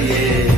yeah.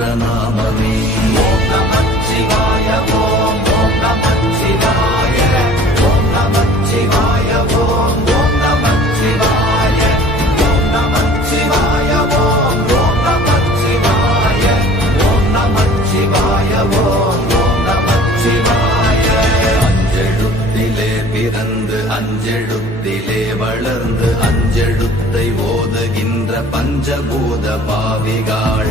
வென்ற நாமமே ஓம் நமச்சிவாய ஓம் ஓம் நமச்சிவாய ஓம் நமச்சிவாய ஓம் ஓம் நமச்சிவாய ஓம் நமச்சிவாய ஓம் ஓம் நமச்சிவாய ஓம் நமச்சிவாய ஓம் ஓம் நமச்சிவாய அஞ்செழுத்திலே பிறந்து அஞ்செழுத்திலே வளர்ந்து அஞ்செழுத்தை ஓதுகின்ற பஞ்சபூத பாவிகாள்.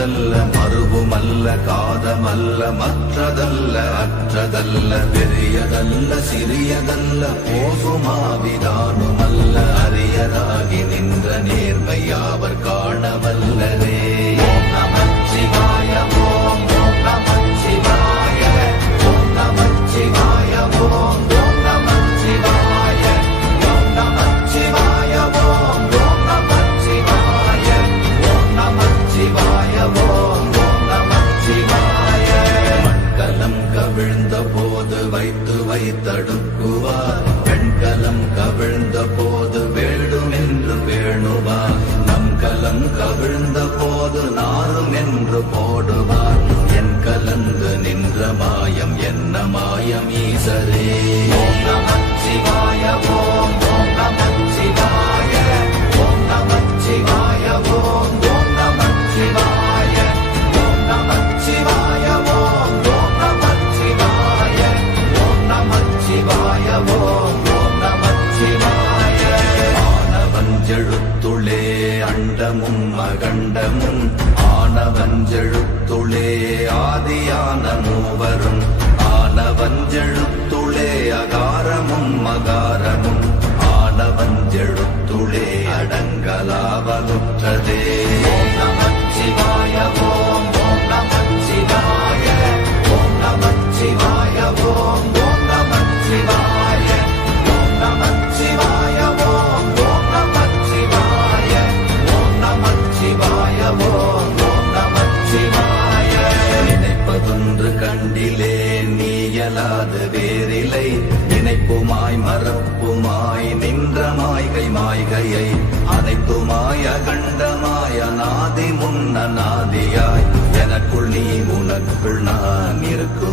நின்றதல்ல மறுவுமல்ல காதமல்ல மற்றதல்ல அற்றதல்ல பெரியதல்ல சிறியதல்ல போசுமாவிதானுமல்ல அரியதாகி நின்ற நேர்மையாவர் யாவர் காண நமச்சிவாய ஓம் ஓம் நமச்சிவாய ஓம் நமச்சிவாய. ஓம் ஈசரே ஓம் நமச்சிவாய ஓம் ஓம் நமச்சிவாய ஓம் நமச்சிவாய ஓம் ஓம் நமச்சிவாய ஓம் நமச்சிவாய ஓம் ஓம் நமச்சிவாய ஓம் நமச்சிவாய ஓம் ஓம் நமச்சிவாய ஆனவஞ்செழுத்துளே அண்டமும் அகண்டமும் ஆனவஞ்செழுத்துளே ஆதியான மூவரும். ஆனவஞ்செழுத்துளே அகாரமும் மகாரமும் ஆனவஞ்செழுத்துளே அடங்கலாவலுற்றதே நமச்சிவாய ஓம் மாய்கையை அனைத்துமாய கண்டமாய நாதி முன்ன நாதியாய். எனக்குள் நீ உனக்குள் நான் இருக்கும்.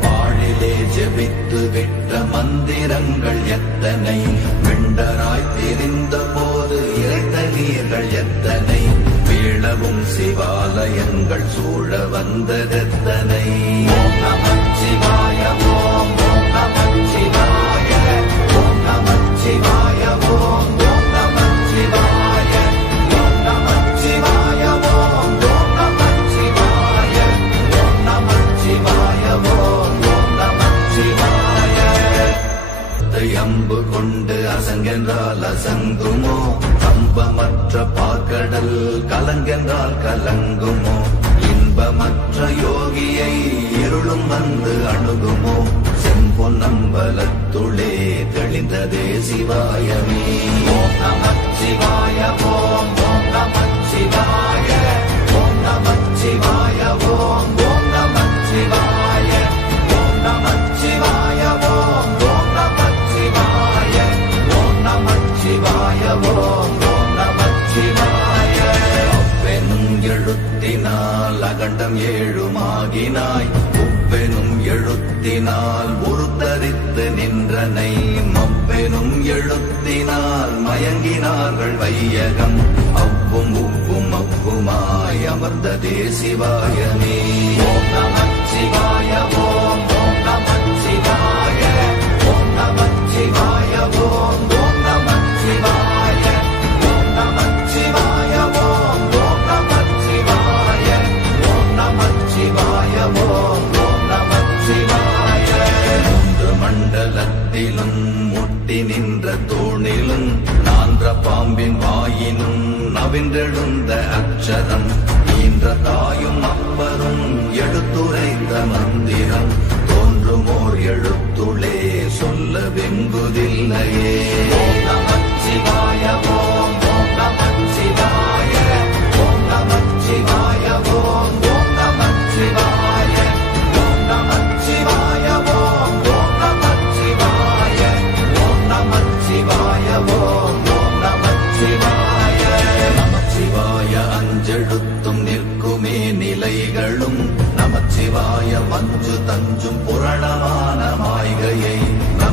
பாழிலே ஜெபித்து விட்ட மந்திரங்கள் எத்தனை? மிண்டராய் தெரிந்த போது இறைத்த நீர்கள் எத்தனை? வீழவும் சிவாலயங்கள் சூழ வந்ததெத்தனை? ஓம் தெளிந்ததே சிவாயமே ஓம் நமச்சிவாய ஓம் ஓம் நமச்சிவாய ஓம் நமச்சிவாய ஓம் ஓம் நமச்சிவாய ஓம் நமச்சிவாய ஓம் ஓம் நமச்சிவாய ஓம் நமச்சிவாய ஓம் ஓம் நமச்சிவாய அவ்வெனும் எழுத்தினால் அகண்டம் ஏழுமாகினாய் உவ்வெனும் எழுத்தினால் உருத்தரித்து நின்றனை எழுத்தினால் மயங்கினார்கள் வையகம். அவ்வும் உவ்வும் அவ்வுமாய் அமர்ந்ததே சிவாயமே. ஓம் நமச்சிவாய ஓம் ஓம் நமச்சிவாய ஓம் நமச்சிவாய ஓம் ஓம் வெங்குதில்லையே ஓம் ஓம் ஓம் ஓம் நமச்சிவாய ஓம் ஓம் ஓம் நமச்சிவாய ஓம் ஓம் ஓம் நமச்சிவாய ஓம் ஓம் நமச்சிவாய அஞ்செழுத்தும் நிற்குமே நிலைகளும். நமச்சிவாய மஞ்சு தஞ்சும் புரணமான மாய்கையை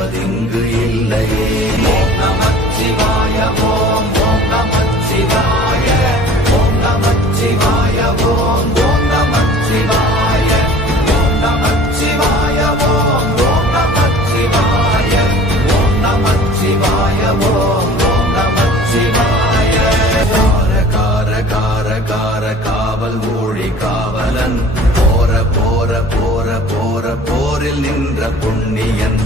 பிறப்பதிங்கு இல்லையே. ஓம் நமச்சிவாய ஓம் ஓம் நமச்சிவாய ஓம் நமச்சிவாய ஓம் ஓம் நமச்சிவாய ஓம் நமச்சிவாய ஓம் ஓம் நமச்சிவாய ஓம் நமச்சிவாய ஓம் ஓம் நமச்சிவாய கார கார கார கார காவல் மொழி காவலன். போற போற போற போற போரில் நின்ற புண்ணியன்.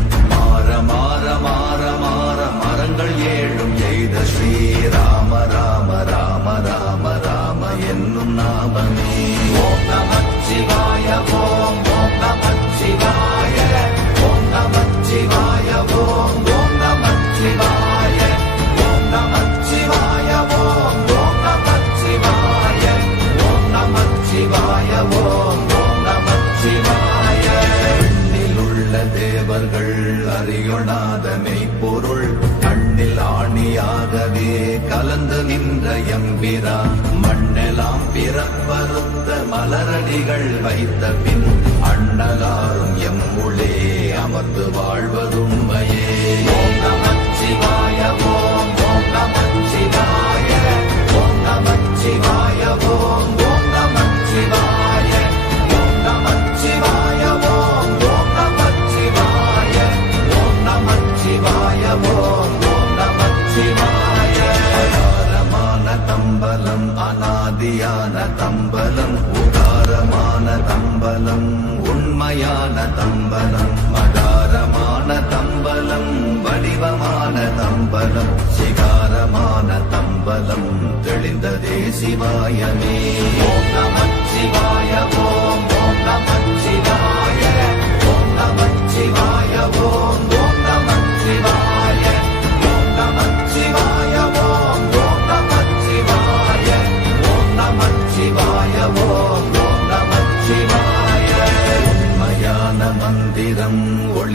மலரடிகள் வைத்த பின் அண்ணலாரும் எம்முளே அமர்ந்து வாழ்வது. தம்பலம் உண்மையான தம்பலம் மதாரமான தம்பலம் வடிவமான தம்பலம் சிகாரமான தம்பலம் தெளிந்ததே சிவாயமே. ஓம் சிவாய ஓம் ஓம் சிவாய ஓம் நமச்சிவாய ஓம் ஓம்